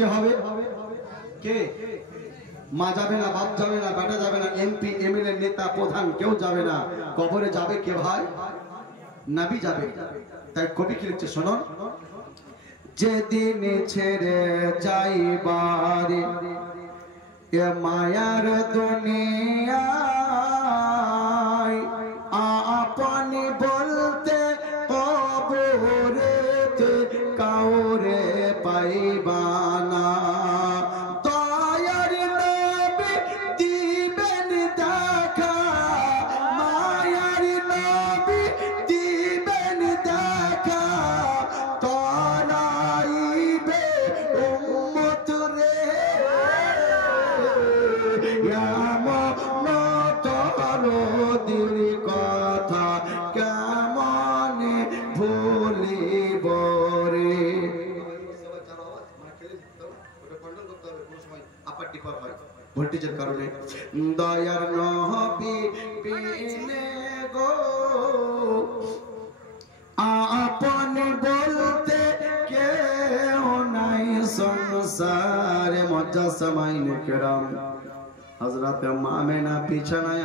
কে হবে? কে? মা যাবে না, বাপ যাবে না, বেটা যাবে না, এমপি এমএলএ নেতা প্রধান কেউ যাবে না। কবরে যাবে কে ভাই? নবী যাবে। তাই কবি কি লিখছে শুনুন, যেদিন ছেড়ে যাইবার এ মায়ার দুনিয়ায় আপনি বলতে কবরেতে কাউরে পাইবা না। দয়ার নবী দিবেন দেখা, মায়ার নবী দিবেন দেখা, তরাইবে উম্মত রে দিল কথা কেমনে ভুলিব রে। ভোল্টেজের কারণে দয়ার নবী বিনে গো আপন বলতে কেউ নাই সংসারে। মুজাসসামাইন কেরাম হযরত আমেনা বিছানায়